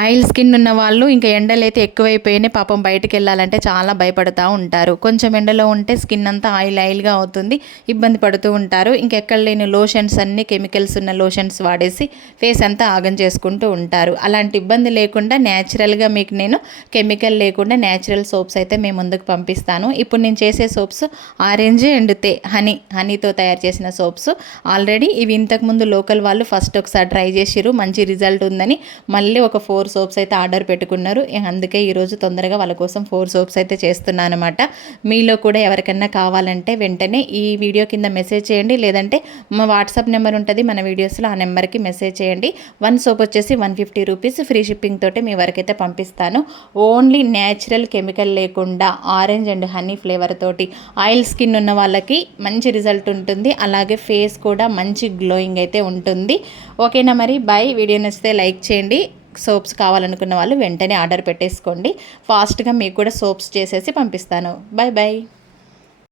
Oil skin ఉన్న వాళ్ళు ఇంకా ఎండలు అయితే ఎక్కువైపోయినాయి, పాపం బయటకు వెళ్ళాలంటే చాలా భయపడుతూ ఉంటారు. కొంచెం ఎండలో ఉంటే స్కిన్ అంతా ఆయిల్గా అవుతుంది, ఇబ్బంది పడుతూ ఉంటారు. ఇంకెక్కడ లేని లోషన్స్ అన్నీ కెమికల్స్ ఉన్న లోషన్స్ వాడేసి ఫేస్ అంతా ఆగం చేసుకుంటూ ఉంటారు. అలాంటి ఇబ్బంది లేకుండా న్యాచురల్గా మీకు నేను కెమికల్ లేకుండా న్యాచురల్ సోప్స్ అయితే మేము ముందుకు పంపిస్తాను. ఇప్పుడు నేను చేసే సోప్స్ ఆరెంజ్ అండ్ హనీతో తయారు చేసిన సోప్స్. ఆల్రెడీ ఇవి ఇంతకుముందు లోకల్ వాళ్ళు ఫస్ట్ ఒకసారి ట్రై చేసిర్రు, మంచి రిజల్ట్ ఉందని మళ్ళీ ఒక 4 సోప్స్ అయితే ఆర్డర్ పెట్టుకున్నారు. అందుకే ఈరోజు తొందరగా వాళ్ళ కోసం 4 సోప్స్ అయితే చేస్తున్నాను అనమాట. మీలో కూడా ఎవరికన్నా కావాలంటే వెంటనే ఈ వీడియో కింద మెసేజ్ చేయండి, లేదంటే మా వాట్సాప్ నెంబర్ ఉంటుంది మన వీడియోస్లో, ఆ నెంబర్కి మెసేజ్ చేయండి. 1 సోప్ వచ్చేసి 150 రూపీస్, ఫ్రీ షిప్పింగ్ తోటి మీ వరకైతే పంపిస్తాను. ఓన్లీ న్యాచురల్ కెమికల్ లేకుండా ఆరెంజ్ అండ్ హనీ ఫ్లేవర్ తోటి ఆయిల్ స్కిన్ ఉన్న వాళ్ళకి మంచి రిజల్ట్ ఉంటుంది, అలాగే ఫేస్ కూడా మంచి గ్లోయింగ్ అయితే ఉంటుంది. ఓకేనా మరి, బాయ్. వీడియో నచ్చితే లైక్ చేయండి. సోప్స్ కావాలనుకున్న వాళ్ళు వెంటనే ఆర్డర్ పెట్టేసుకోండి. ఫాస్ట్గా మీకు కూడా సోప్స్ చేసేసి పంపిస్తాను. Bye bye.